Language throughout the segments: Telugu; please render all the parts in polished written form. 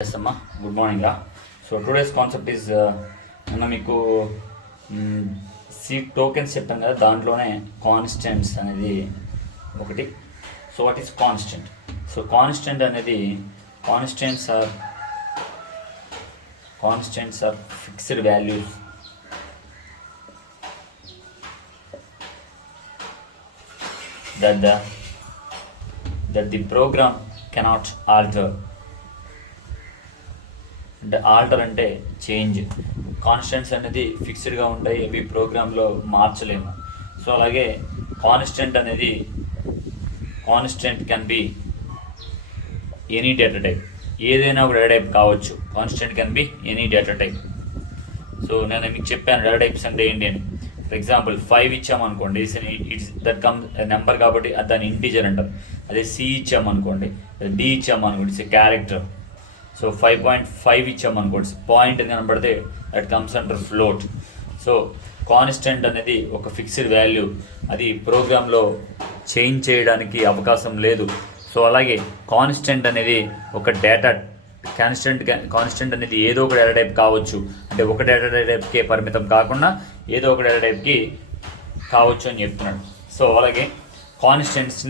Yes, Amma. Good morning, Ra. So today's concept is నిన్న మీకు సీడ్ టోకెన్స్ చెప్పాను కదా, దాంట్లోనే కాన్స్టెంట్స్ అనేది ఒకటి. So what is constant? So constant అనేది constants are fixed values that the program cannot alter. అంటే ఆల్టర్ అంటే చేంజ్. కాన్స్టెంట్స్ అనేది ఫిక్స్డ్గా ఉంటాయి, అవి ప్రోగ్రాంలో మార్చలేము. సో అలాగే constant can be any data type, ఏదైనా ఒక డేటా టైప్ కావచ్చు. Constant can be any data type. So నేను మీకు చెప్పాను డేటా టైప్స్ అంటే ఏంటి అని. ఫర్ ఎగ్జాంపుల్ 5 ఇచ్చామనుకోండి, ఇట్స్ దట్ కమ్స్ నెంబర్ కాబట్టి దాన్ని ఇంటీజర్ అంటారు. అదే సి ఇచ్చామనుకోండి, డి ఇచ్చామనుకోండి, ఇట్స్ ఏ క్యారెక్టర్. సో 5.5 ఇచ్చామనుకోండి, పాయింట్ కనబడితే that comes under float. So constant అనేది ఒక ఫిక్స్డ్ వాల్యూ, అది ప్రోగ్రాంలో చేంజ్ చేయడానికి అవకాశం లేదు. సో అలాగే కాన్స్టెంట్ అనేది ఒక డేటా కాన్స్టెంట్ అనేది ఏదో ఒక డేటా టైప్ కావచ్చు. అంటే ఒక డేటా టైప్కే పరిమితం కాకుండా ఏదో ఒక డేటా టైప్కి కావచ్చు అని చెప్తున్నాడు. సో అలాగే constants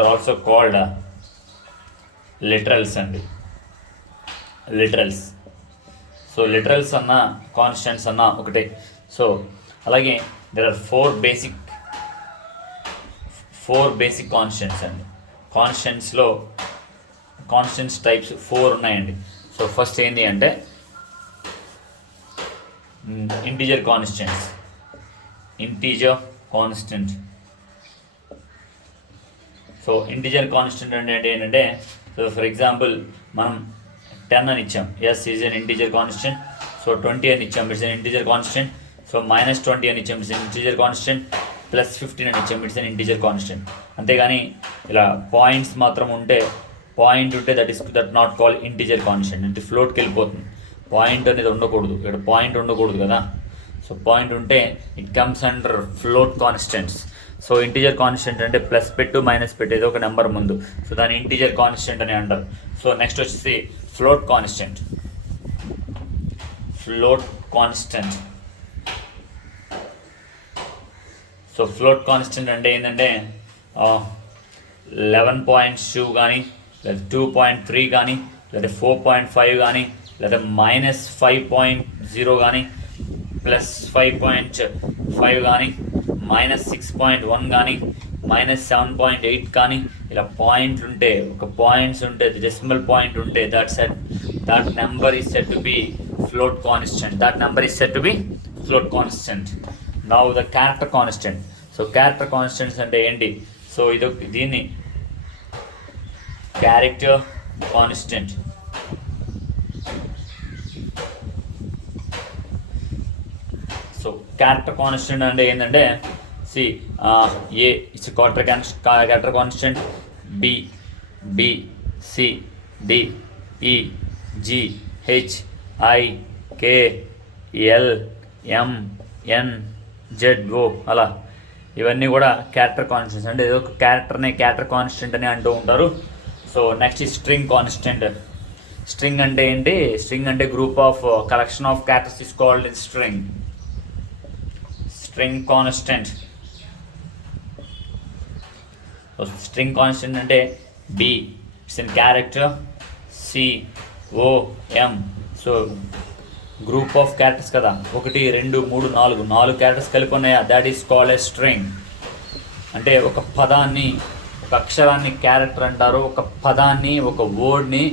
are also called literals అండి. లిటరల్స్. సో లిటరల్స్ అన్న కాన్స్టెంట్స్ అన్న ఒకటే. సో అలాగే there are four basic constants అండి. కాన్స్టెంట్స్ టైప్స్ 4 ఉన్నాయండి. సో ఫస్ట్ ఏంటి అంటే integer constant. So integer constant అంటే ఏంటంటే, సో ఫర్ ఎగ్జాంపుల్ మనం 10 అని ఇచ్చాం, ఎస్ is an integer constant. So 20 అని ఇచ్చాం, it's an integer constant. So -20 అని ఇచ్చాం, ఇట్స్ అన్ ఇంటీజర్ కాన్స్టెంట్. +15 అని ఇచ్చాం, ఇట్స్ అన్ ఇంటీజర్ కాన్స్టెంట్. అంతేగాని ఇలా పాయింట్ ఉంటే that not call integer constant. అంటే ఫ్లోట్కి వెళ్ళిపోతుంది, పాయింట్ అనేది ఉండకూడదు. ఇక్కడ పాయింట్ ఉండకూడదు కదా. సో పాయింట్ ఉంటే it comes under float constants. So integer constant అంటే ప్లస్ పెట్టు మైనస్ పెట్టు ఏదో ఒక నెంబర్ ముందు, సో దాన్ని ఇంటీజర్ కాన్స్టెంట్ అని అంటారు. సో నెక్స్ట్ వచ్చేసి float constant. So float constant అంటే ఏంటంటే 11.2 కానీ, లేదా 2.3 కానీ, లేదా 4.5 కానీ, లేదా -5.0 కానీ, +5.5 కానీ, -6.1 కానీ, -7.8 కానీ, ఇలా పాయింట్లు ఉంటే, ఒక పాయింట్స్ ఉంటే, డెసిమల్ పాయింట్ ఉంటే, that number is said to be float constant. Now the character constant. So character constants అంటే ఏంటి? సో దీన్ని character constant. So character constant అంటే ఏంటంటే, A it's character constant, B C D E G H I K L M N Z O అలా ఇవన్నీ కూడా క్యారెక్టర్ కాన్స్టెంట్స్. అంటే ఏదో ఒక క్యారెక్టర్ కాన్స్టెంట్ అని అంటూ ఉంటారు. సో నెక్స్ట్ ఈ స్ట్రింగ్ కాన్స్టెంట్. స్ట్రింగ్ అంటే ఏంటి? స్ట్రింగ్ అంటే group of collection of characters is called in string constant. So string constant అంటే B it's in character, C O M. So group of characters కదా, 1 2 3 4 క్యారెక్టర్స్ కలిపి ఉన్నాయా, that is called a string. అంటే ఒక పదాన్ని, ఒక అక్షరాన్ని క్యారెక్టర్ అంటారు, ఒక పదాన్ని, ఒక వర్డ్ని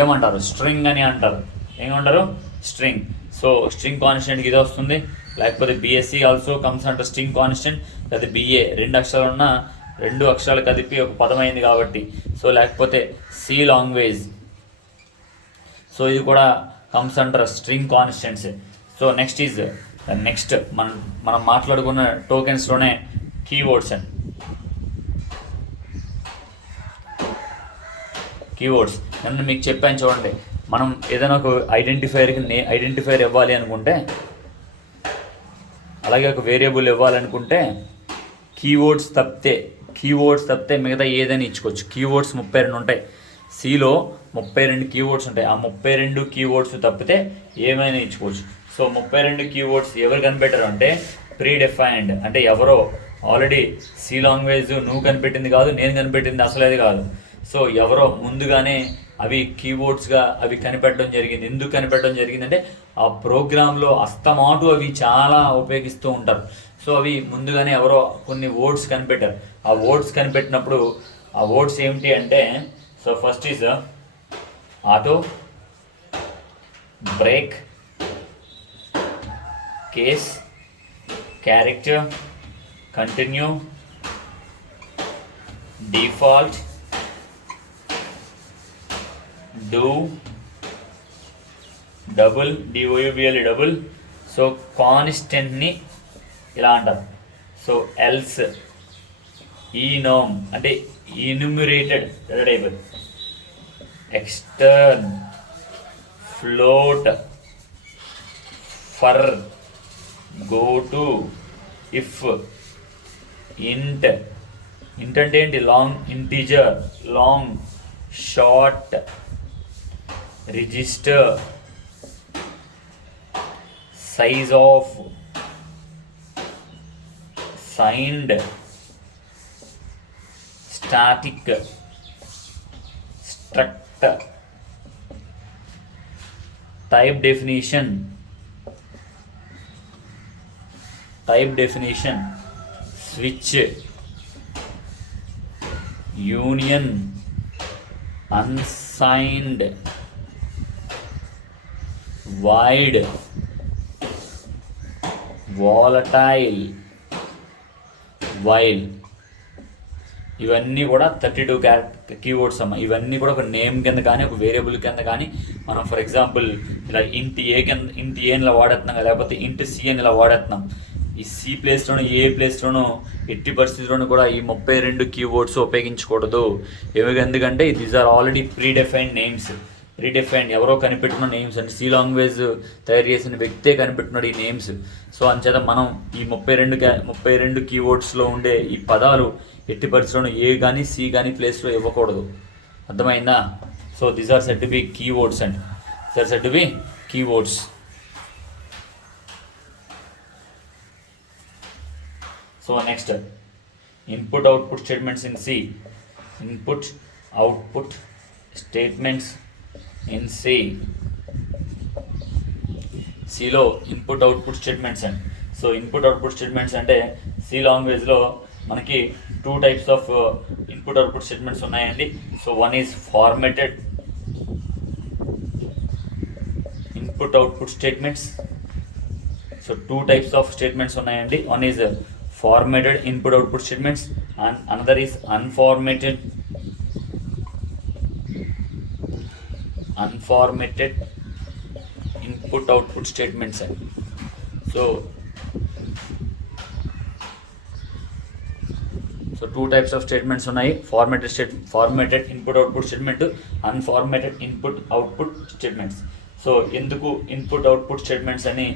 ఏమంటారు? స్ట్రింగ్ అని అంటారు. ఏమంటారు? స్ట్రింగ్. సో స్ట్రింగ్ కాన్స్టెంట్కి ఇది వస్తుంది. లేకపోతే బిఎస్సి ఆల్సో కమ్స్ అంటారు స్ట్రింగ్ కాన్స్టెంట్. లేదా బిఏ 2 అక్షరాలు ఉన్న 2 అక్షరాలు కలిపి ఒక పదమైంది కాబట్టి. సో లేకపోతే సి లాంగ్వేజ్. సో ఇది కూడా comes under string constants. So next మనం మాట్లాడుకున్న టోకెన్స్లోనే కీవర్డ్స్ అండి. కీవర్డ్స్ నేను మీకు చెప్పాను చూడండి. మనం ఏదైనా ఒక ఐడెంటిఫైర్ ఇవ్వాలి అనుకుంటే, అలాగే ఒక వేరియబుల్ ఇవ్వాలనుకుంటే కీవర్డ్స్ తప్పితే కీవర్డ్స్ తప్పితే మిగతా ఏదైనా ఇచ్చుకోవచ్చు. కీవర్డ్స్ 32 ఉంటాయి. సిలో 32 కీవర్డ్స్ ఉంటాయి. ఆ 32 కీవర్డ్స్ తప్పితే ఏమైనా ఇచ్చుకోవచ్చు. సో 32 కీవర్డ్స్ ఎవరు కనిపెట్టారు అంటే ప్రీ డిఫైన్డ్, అంటే ఎవరో ఆల్రెడీ సి లాంగ్వేజ్ నువ్వు కనిపెట్టింది కాదు, నేను కనిపెట్టింది అసలు అది కాదు. సో ఎవరో ముందుగానే అవి కీబోర్డ్స్గా అవి కనిపెట్టడం జరిగింది. ఎందుకు కనిపెట్టడం జరిగిందంటే ఆ ప్రోగ్రాంలో అస్తమాటు అవి చాలా ఉపయోగిస్తూ ఉంటారు. సో అవి ముందుగానే ఎవరో కొన్ని వర్డ్స్ కనిపెట్టారు. ఆ వర్డ్స్ కనిపెట్టినప్పుడు ఆ వర్డ్స్ ఏమిటి అంటే, so first is auto, break, case, character, continue, default, do, double, D O U B L E double. So కాన్స్టెంట్ని ఇలా అంటారు. సో ఎల్స్, ఈనోమ్ అంటే enumerated type, extern, float, for, go to, if, int. Int అంటే ఏంటి? Long, integer, long, short, register, size of, signed, static, struct, type definition, switch, union, unsigned, void, volatile, while. ఇవన్నీ కూడా 32 కీవర్డ్స్ అమ్మ. ఇవన్నీ కూడా ఒక నేమ్ కింద కానీ ఒక వేరియబుల్ కింద కానీ మనం ఫర్ ఎగ్జాంపుల్ ఇలా ఇంట్ ఏ ఇలా వాడేస్తున్నాం, లేకపోతే ఇంట్ సి అని ఇలా వాడేస్తున్నాం. ఈ సి ప్లేస్లోనూ ఏ ప్లేస్లోనూ ఎట్టి పరిస్థితుల్లోనూ కూడా ఈ 32 కీవర్డ్స్ ఉపయోగించకూడదు. ఎందుకంటే these are already predefined names. Predefined ఎవరో కనిపెట్టిన నేమ్స్, అంటే సి లాంగ్వేజ్ తయారు చేసిన వ్యక్తే కనిపెట్టినాడు ఈ నేమ్స్. సో అంచేత మనం ఈ 32 కీవర్డ్స్లో ఉండే ఈ పదాలు ఎట్టి పరిస్థితుల్లో ఏ కానీ సి కానీ ప్లేస్లో ఇవ్వకూడదు. అర్థమైందా? So these are said to be keywords and these are said to be keywords. So next input output statements in C. Input output statements in C. సిలో input output statements and so input output statements అంటే సి లాంగ్వేజ్లో మనకి 2 types of input output statements ఉన్నాయండి. So one is formatted input output statements. So 2 types of statements ఉన్నాయండి. One is formatted input output statements and another is unformatted input output statements. So 2 types of statements ఉన్నాయి. Formatted input output statement, unformatted input output statements. So ఎందుకు ఇన్పుట్ అవుట్పుట్ స్టేట్మెంట్స్ అని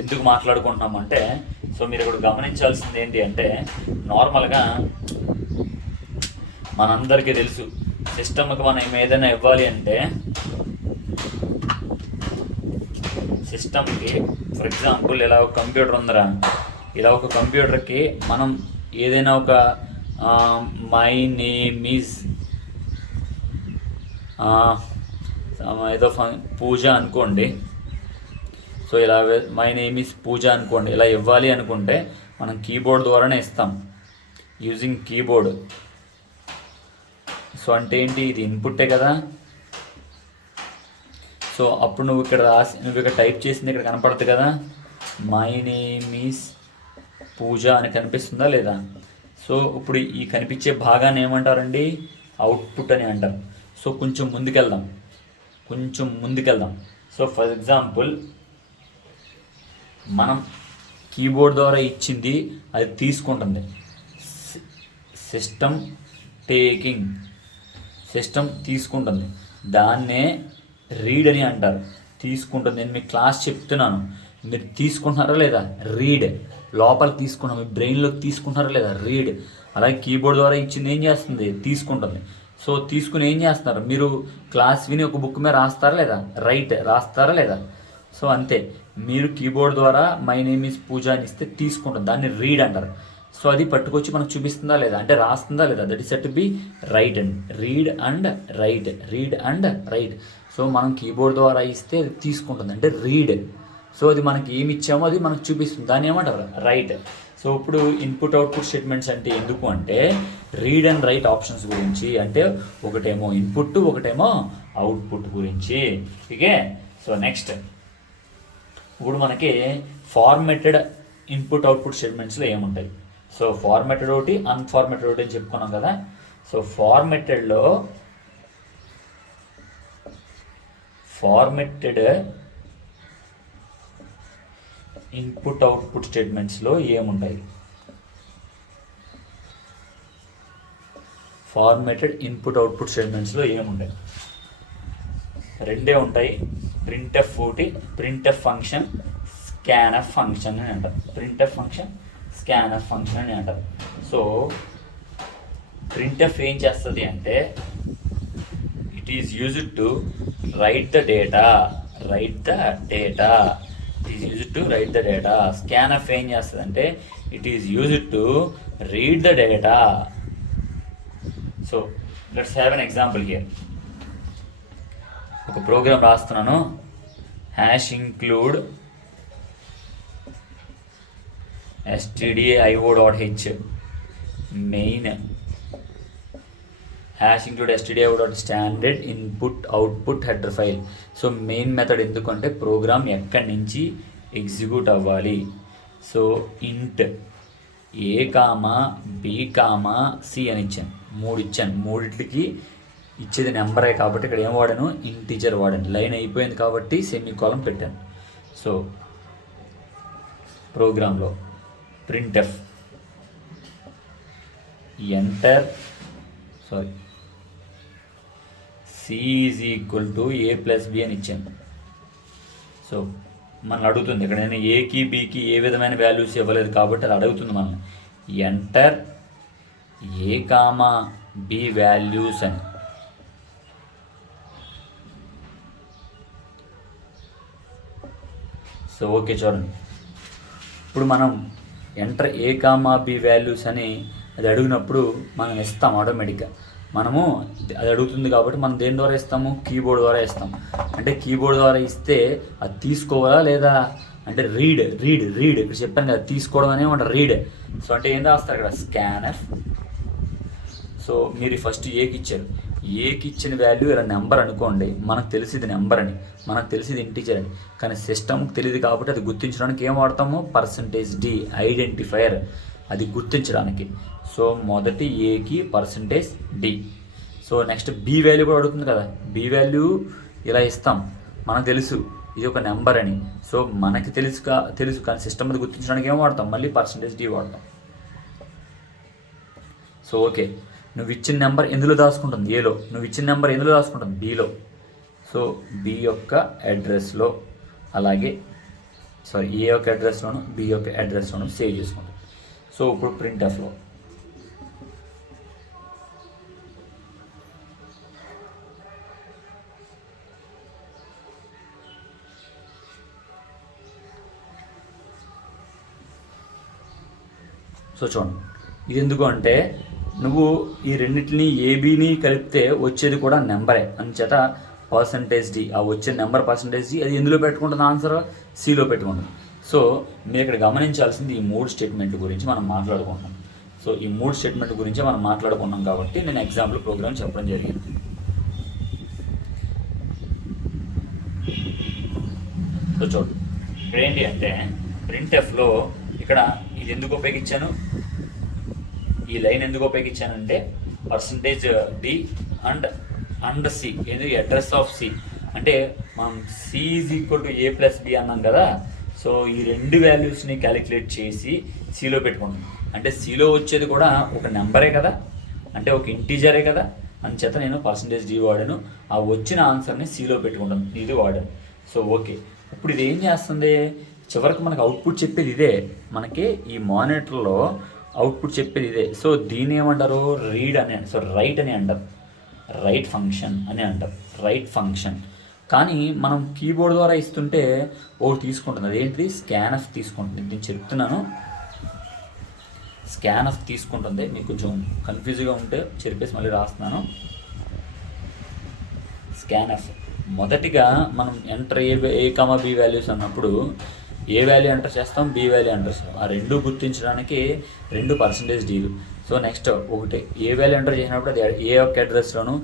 ఎందుకు మాట్లాడుకుంటున్నామంటే, సో మీరు ఇక్కడ గమనించాల్సింది ఏంటి అంటే, నార్మల్గా మనందరికీ తెలుసు సిస్టమ్కి మనం ఏదైనా ఇవ్వాలి అంటే సిస్టమ్కి ఫర్ ఎగ్జాంపుల్ ఇలా ఒక కంప్యూటర్ ఉందరా, ఇలా ఒక కంప్యూటర్కి మనం ఏదైనా ఒక మై నేమ్ ఈజ్ ఏదో పూజ అనుకోండి. సో ఇలా మై నేమ్ ఈజ్ పూజ అనుకోండి, ఇలా ఇవ్వాలి అనుకుంటే మనం కీబోర్డ్ ద్వారానే ఇస్తాం, యూజింగ్ కీబోర్డ్. సో అంటే ఏంటి? ఇది ఇన్పుట్టే కదా. సో అప్పుడు నువ్వు ఇక్కడ టైప్ చేసింది ఇక్కడ కనపడుతుంది కదా, మై నేమ్ ఈజ్ పూజ అని కనిపిస్తుందా లేదా? సో ఇప్పుడు ఈ కనిపించే భాగాన్ని ఏమంటారండి? అవుట్పుట్ అని అంటారు. సో కొంచెం ముందుకెళ్దాం. సో ఫర్ ఎగ్జాంపుల్ మనం కీబోర్డ్ ద్వారా ఇచ్చింది అది తీసుకుంటుంది. సిస్టమ్ తీసుకుంటుంది, దాన్నే రీడ్ అని అంటారు. తీసుకుంటుంది. నేను మీకు క్లాస్ చెప్తున్నాను, మీరు తీసుకుంటున్నారా లేదా? రీడ్ లోపల తీసుకున్నాం, మీ బ్రెయిన్లోకి తీసుకుంటున్నారా లేదా? రీడ్. అలాగే కీబోర్డ్ ద్వారా ఇచ్చింది ఏం చేస్తుంది, తీసుకుంటుంది. సో తీసుకుని ఏం చేస్తున్నారు, మీరు క్లాస్ విని ఒక బుక్ మీద రాస్తారా లేదా, రాస్తారా లేదా. సో అంతే, మీరు కీబోర్డ్ ద్వారా మై నేమ్ ఈజ్ పూజ అని ఇస్తే తీసుకుంటుంది, దాన్ని రీడ్ అంటారు. సో అది పట్టుకొచ్చి మనకు చూపిస్తుందా లేదా, అంటే రాస్తుందా లేదా, that is set to be right and read and right. So మనం కీబోర్డ్ ద్వారా ఇస్తే అది తీసుకుంటుంది, అంటే రీడ్. సో అది మనకి ఏమి ఇచ్చామో అది మనకు చూపిస్తుంది, దాన్ని ఏమంటారు, రైట్. సో ఇప్పుడు ఇన్పుట్ అవుట్పుట్ స్టేట్మెంట్స్ అంటే ఎందుకు అంటే రీడ్ అండ్ రైట్ ఆప్షన్స్ గురించి, అంటే ఒకటేమో ఇన్పుట్ ఒకటేమో అవుట్పుట్ గురించి. ఓకే, సో నెక్స్ట్ ఇప్పుడు మనకి ఫార్మేటెడ్ ఇన్పుట్ అవుట్పుట్ స్టేట్మెంట్స్లో ఏముంటాయి. సో ఫార్మేటెడ్ ఒకటి, అన్ఫార్మేటెడ్ ఒకటి అని చెప్పుకున్నాం కదా. సో ఫార్మేటెడ్ ఇన్పుట్ అవుట్పుట్ స్టేట్మెంట్స్లో ఏముంటాయి, ఫార్మేటెడ్ ఇన్పుట్ అవుట్పుట్ స్టేట్మెంట్స్లో ఏముంటాయి, రెండే ఉంటాయి. ప్రింట్ఎఫ్ ఒకటి, ప్రింట్ఎఫ్ ఫంక్షన్, స్కాన్ఎఫ్ ఫంక్షన్ అని అంటారు. ప్రింట్ఎఫ్ ఫంక్షన్, స్కాన్ఎఫ్ ఫంక్షన్ అని అంటారు. సో ప్రింట్ఎఫ్ ఏం చేస్తుంది అంటే it is used to right the data. Scanf ఏం చేస్తుంది అంటే it is used to read the data. So let's have an example here. ఒక ప్రోగ్రామ్ రాస్తున్నాను, #include stdio.h main #include stdio.standard input output header file. So main method ఎందుకంటే ప్రోగ్రామ్ ఎక్కడి నుంచి ఎగ్జిక్యూట్ అవ్వాలి. సో ఇంట్ A, B, C అని ఇచ్చాను, 3 ఇచ్చాను. మూడిట్లకి ఇచ్చేది నెంబరే కాబట్టి ఇక్కడ ఏం వాడాను, ఇంటీజర్ వాడాను. లైన్ అయిపోయింది కాబట్టి సెమీకోలం పెట్టాను. సో ప్రోగ్రాంలో printf C is equal to A+B అని ఇచ్చాను. సో మనం అడుగుతుంది ఇక్కడ, నేను ఏకి బీకి ఏ విధమైన వాల్యూస్ ఇవ్వలేదు కాబట్టి అది అడుగుతుంది మనం, ఎంటర్ A, B వాల్యూస్ అని. సో ఓకే చూడండి, ఇప్పుడు మనం ఎంటర్ A, B వాల్యూస్ అని అది అడిగినప్పుడు మనం ఇస్తాం ఆటోమేటిక్గా. మనము అది అడుగుతుంది కాబట్టి మనం దేని ద్వారా ఇస్తాము, కీబోర్డ్ ద్వారా ఇస్తాం. అంటే కీబోర్డ్ ద్వారా ఇస్తే అది తీసుకోవాలా లేదా అంటే రీడ్ ఇక్కడ చెప్పాను కదా, తీసుకోవడం అనేమాట రీడ్. సో అంటే ఏం రాస్తారు ఇక్కడ, స్కాన్ఎఫ్. సో మీరు ఫస్ట్ ఏకి ఇచ్చారు, ఏకి ఇచ్చిన వాల్యూ ఇలా నెంబర్ అనుకోండి, మనకు తెలిసింది నెంబర్ అని, మనకు తెలిసింది ఇంటీజర్ అని. కానీ సిస్టమ్కి తెలియదు కాబట్టి అది గుర్తించడానికి ఏం వాడతాము, %d ఐడెంటిఫైయర్, అది గుర్తించడానికి. సో మొదటి ఏకి %d. So next B value కూడా అడుగుతుంది కదా, బి వాల్యూ ఇలా ఇస్తాం, మనకు తెలుసు ఇది ఒక నెంబర్ అని. సో మనకి తెలుసు కానీ సిస్టమ్ అది గుర్తించడానికి ఏం వాడతాం, మళ్ళీ %d వాడతాం. సో ఓకే, నువ్వు ఇచ్చిన నెంబర్ ఎందులో దాచుకుంటుంది, ఏలో, నువ్వు ఇచ్చిన నెంబర్ ఎందులో దాచుకుంటుంది, బీలో. సో బి యొక్క అడ్రస్లో, అలాగే ఏ యొక్క అడ్రస్లోను బి యొక్క అడ్రస్లోను సేవ్ చేసుకుంటాం. సో ఇప్పుడు ప్రింట్ఎఫ్లో సో చూడండి, ఇది ఎందుకు అంటే నువ్వు ఈ రెండింటిని ఏబీని కలిపితే వచ్చేది కూడా నెంబరే, అంచేత %d, ఆ వచ్చే నెంబర్ %d అది ఎందులో పెట్టుకుంటుంది, ఆన్సర్ సిలో పెట్టుకుంటుంది. సో మీరు ఇక్కడ గమనించాల్సింది ఈ 3 స్టేట్మెంట్ గురించి మనం మాట్లాడుకుంటున్నాం. సో ఈ 3 స్టేట్మెంట్ గురించి మనం మాట్లాడుకున్నాం కాబట్టి నేను ఎగ్జాంపుల్ ప్రోగ్రామ్ చెప్పడం జరిగింది. సో చూడండి, ఇక్కడ ఏంటి అంటే ప్రింట్ఎఫ్లో ఇక్కడ ఇది ఎందుకు ఉపయోగించాను, ఈ లైన్ ఎందుకు ఉపయోగించానంటే %d అండ్ సి, ఏది అడ్రస్ ఆఫ్ సి, అంటే మనం C is equal to A+B అన్నాం కదా. సో ఈ 2 వాల్యూస్ని క్యాలిక్యులేట్ చేసి సిలో పెట్టుకుంటాం. అంటే సిలో వచ్చేది కూడా ఒక నెంబరే కదా, అంటే ఒక ఇంటీజరే కదా, అంచేత నేను %d వాడాను. ఆ వచ్చిన ఆన్సర్ని సిలో పెట్టుకుంటాను, ఇది వాడాను. సో ఓకే, ఇప్పుడు ఇది ఏం చేస్తుంది, చివరికి మనకు అవుట్పుట్ చెప్పేది ఇదే. మనకి ఈ మానిటర్లో అవుట్పుట్ చెప్పేది ఇదే. సో దీన్ని ఏమంటారు, రీడ్ అని, సో రైట్ అని అంటారు, రైట్ ఫంక్షన్ అని అంటారు, రైట్ ఫంక్షన్. కానీ మనం కీబోర్డ్ ద్వారా ఇస్తుంటే ఒకటి తీసుకుంటుంది, అదేంటిది, స్కాన్ఎఫ్ తీసుకుంటుంది. నేను చెప్తున్నాను, స్కాన్ఎఫ్ తీసుకుంటుంది. మీకు కొంచెం కన్ఫ్యూజ్గా ఉంటే చెప్పేసి మళ్ళీ రాస్తున్నాను. స్కాన్ఎఫ్ మొదటిగా మనం enter A comma B values అన్నప్పుడు ఏ వాల్యూ ఎంటర్ చేస్తాం, బి వాల్యూ ఎంటర్ చేస్తాం. ఆ రెండు గుర్తించడానికి 2 %Dలు. సో నెక్స్ట్ ఒకటి ఏ వాల్యూ ఎంటర్ చేసినప్పుడు అది ఏ యొక్క అడ్రస్లోను,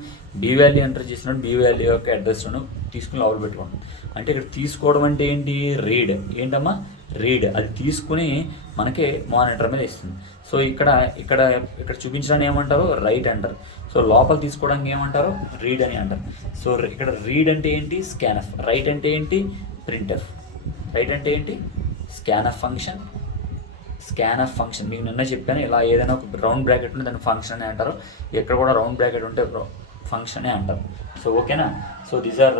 బి వాల్యూ ఎంటర్ చేసినప్పుడు బి వాల్యూ యొక్క అడ్రస్లోను తీసుకుని లోపల పెట్టుకోండి. అంటే ఇక్కడ తీసుకోవడం అంటే ఏంటి, రీడ్. ఏంటమ్మా, రీడ్. అది తీసుకుని మనకి మానిటర్ మీద ఇస్తుంది. సో ఇక్కడ ఇక్కడ ఇక్కడ చూపించడానికి ఏమంటారు, రైట్ అంటారు. సో లోపల తీసుకోవడానికి ఏమంటారు, రీడ్ అని అంటారు. సో ఇక్కడ రీడ్ అంటే ఏంటి, స్కాన్ఎఫ్. రైట్ అంటే ఏంటి, ప్రింట్ఎఫ్. రైట్ అంటే ఏంటి, స్కాన్ఎఫ్ ఫంక్షన్. స్కాన్ఎఫ్ ఫంక్షన్ మీకు నిన్న చెప్పాను, ఇలా ఏదైనా ఒక రౌండ్ బ్రాకెట్ ఉంటే దాన్ని ఫంక్షన్ అని అంటారు. ఎక్కడ కూడా రౌండ్ బ్రాకెట్ ఉంటే ఫంక్షనే అంటారు. సో ఓకేనా. So these are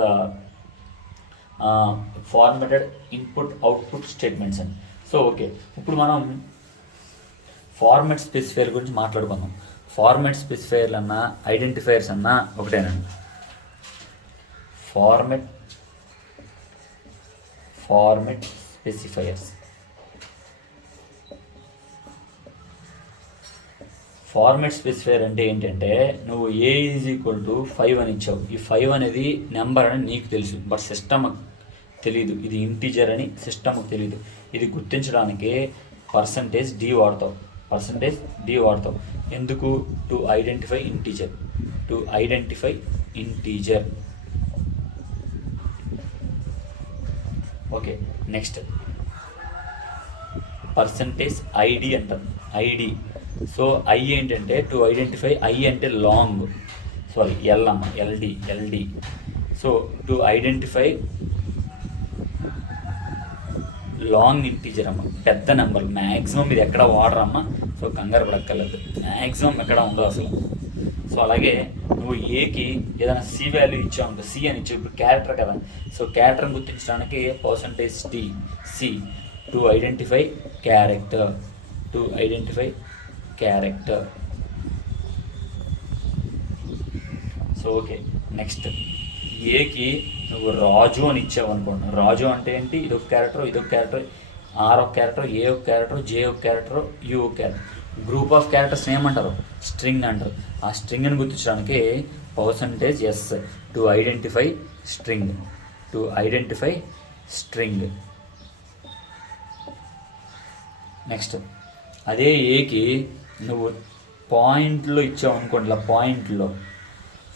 formatted input output statements అని. సో ఓకే, ఇప్పుడు మనం ఫార్మాట్ స్పెసిఫైర్ గురించి మాట్లాడుకుందాం. ఫార్మాట్ స్పెసిఫైర్లు అన్నా ఐడెంటిఫైర్స్ అన్నా ఒకటేనండి. Format specifiers. ఫార్మాట్ స్పెసిఫైయర్ అంటే ఏంటంటే, నువ్వు ఏ = 5 అని ఇచ్చావు. ఈ 5 అనేది నెంబర్ అని నీకు తెలుసు, బట్ సిస్టమ్ తెలీదు. ఇది ఇంటీజర్ అని సిస్టమ్కి తెలీదు. ఇది గుర్తించడానికి %d వాడతావు. %d వాడతావు. ఎందుకు, to identify integer. Okay, next %id అంటారు, ఐడి. సో ఐ ఏంటంటే టు ఐడెంటిఫై, ఐ అంటే లాంగ్, సారీ ఎల్ అమ్మ, LD. So to identify long integer అమ్మ, పెద్ద నెంబర్. మ్యాక్సిమం ఇది ఎక్కడ వాడరమ్మా, సో కంగారు పడక్కర్లేదు, మ్యాక్సిమం ఎక్కడ ఉండదు అసలు. సో అలాగే నువ్వు ఏకి ఏదైనా సి వాల్యూ ఇచ్చావు అనుకో, సి అని ఇచ్చావు, ఇప్పుడు క్యారెక్టర్ కదా. సో క్యారెక్టర్ని గుర్తించడానికి %d C, to identify character. So okay, next ఏకి నువ్వు రాజు అని ఇచ్చావు అనుకోండి. రాజు అంటే ఏంటి, ఇదొక క్యారెక్టర్, ఆర్ ఒక క్యారెక్టర్, ఏ ఒక క్యారెక్టర్, జే ఒక క్యారెక్టర్, యూ ఒక క్యారెక్టర్. గ్రూప్ ఆఫ్ క్యారెక్టర్స్ ఏమంటారు, స్ట్రింగ్ అంటారు. ఆ స్ట్రింగ్ని గుర్తించడానికి %s, to identify string. Next అదే ఏకి నువ్వు పాయింట్లో ఇచ్చావు అనుకోండి, ఇలా పాయింట్లో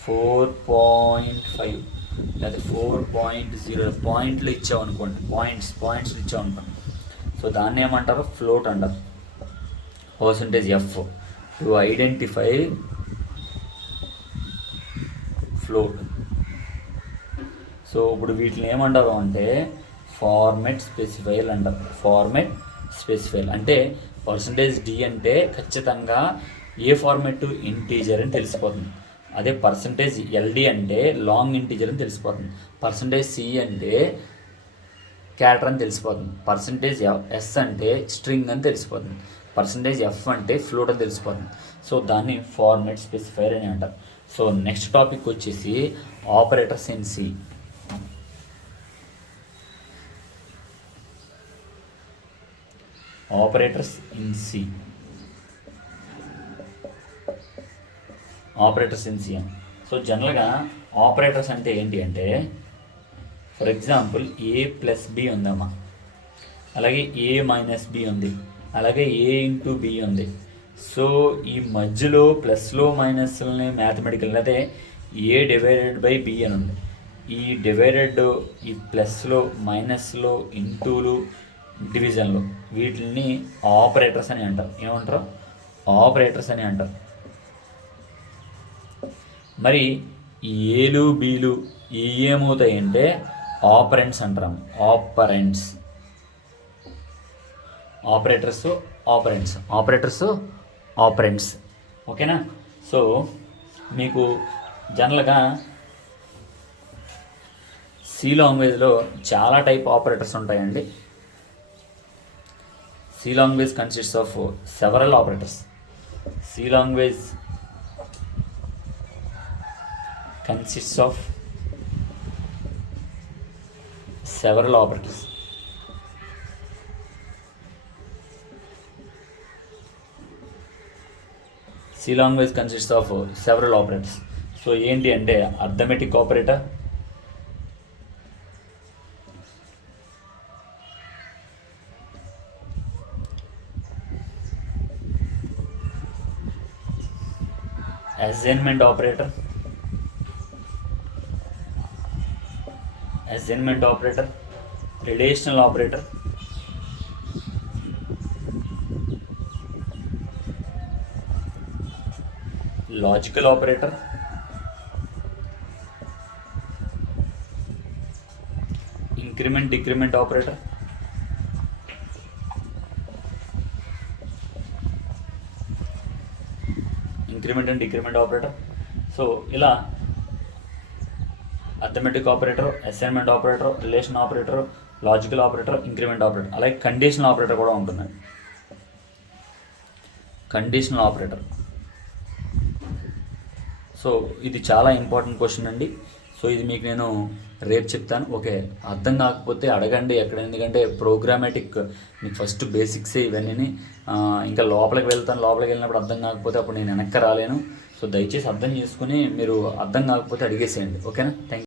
4.5 లేదా 4.0 పాయింట్లు ఇచ్చావు అనుకోండి, పాయింట్స్ ఇచ్చావు అనుకోండి. సో దాన్ని ఏమంటారు, ఫ్లోట్ అంటారు. %f, to identify float. So ఇప్పుడు వీటిని ఏమంటారు అంటే ఫార్మాట్ స్పెసిఫైర్ అంటారు. ఫార్మాట్ స్పెసిఫైర్ అంటే %d అంటే ఖచ్చితంగా ఏ ఫార్మాట్, ఇంటీజర్ అని తెలిసిపోతుంది. అదే %ld అంటే లాంగ్ ఇంటీజర్ అని తెలిసిపోతుంది. %c అంటే క్యారెక్టర్ అని తెలిసిపోతుంది. %s అంటే స్ట్రింగ్ అని తెలిసిపోతుంది. %f అంటే ఫ్లోట్ అని తెలిసిపోతుంది. సో దాన్ని ఫార్మాట్ స్పెసిఫైర్ అని అంటారు. సో నెక్స్ట్ టాపిక్ వచ్చేసి operators in C. Operators in C. So జనరల్గా ఆపరేటర్స్ అంటే ఏంటి అంటే, ఫర్ ఎగ్జాంపుల్ a+b ఉందమ్మా, అలాగే a-b ఉంది, అలాగే a×b ఉంది. సో ఈ మధ్యలో ప్లస్లో మైనస్లని మ్యాథమెటికల్ అయితే a/b అని ఉంది. ఈ డివైడెడ్, ఈ ప్లస్లో మైనస్లో ఇంటూలు డివిజన్లు, వీటిని ఆపరేటర్స్ అని అంటారు. ఏమంటారు, ఆపరేటర్స్ అని అంటారు. మరి ఏలు బీలు ఏమవుతాయి అంటే ఆపరెంట్స్ అంటారు. ఆపరెంట్స్. ఓకేనా. సో మీకు జనరల్గా సి లాంగ్వేజ్లో చాలా టైప్ ఆపరేటర్స్ ఉంటాయండి. C language consists of several operators. C language consists of several operators. C language consists of several operators. So ఏంటి అంటే arithmetic operator, assignment operator, relational operator, logical operator, increment decrement operator, increment and decrement operator. So ఇలా arithmetic operator, assignment operator, relation operator, logical operator, increment operator, అలాగే కండిషనల్ ఆపరేటర్ కూడా ఉంటుంది. Conditional operator. సో ఇది చాలా ఇంపార్టెంట్ క్వశ్చన్ అండి. సో ఇది మీకు నేను రేపు చెప్తాను. ఓకే, అర్థం కాకపోతే అడగండి ఎక్కడ, ఎందుకంటే ప్రోగ్రామేటిక్ మీకు ఫస్ట్ బేసిక్సే ఇవన్నీ. ఇంకా లోపలికి వెళ్ళినప్పుడు అర్థం కాకపోతే అప్పుడు నేను వెనక్కి రాలేను. సో దయచేసి అర్థం చేసుకుని మీరు అర్థం కాకపోతే అడిగేసేయండి. ఓకేనా? Thank you.